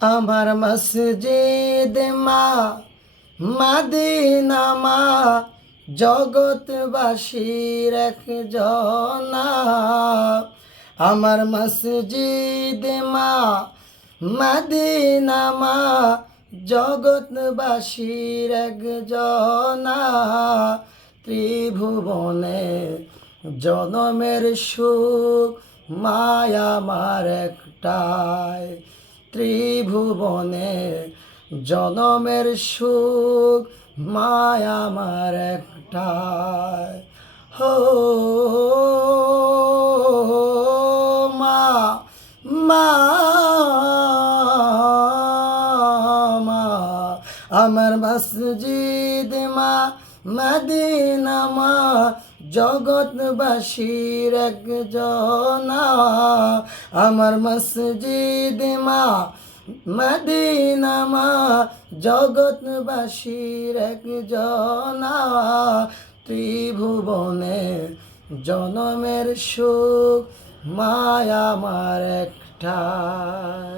আমার মসজিদ মা মদিনা মা জগৎবাসীর একজনা। আমার মসজিদ মা মদিনা মা জগৎবাসীর একজনা। ত্রিভুবনে জনমের সুখ মায়া আমার একটাই। ত্রিভুবনে জনমের সুখ মায়া আমার একটাই। হো মা মা মা আমার মসজিদ মা মদিনা মা জগৎবাসীর একজনা। আমার মসজিদ মা মদিনা মা জগৎবাসীর একজনা। ত্রিভুবনে জনমের সুখ মায়া আমার একটাই।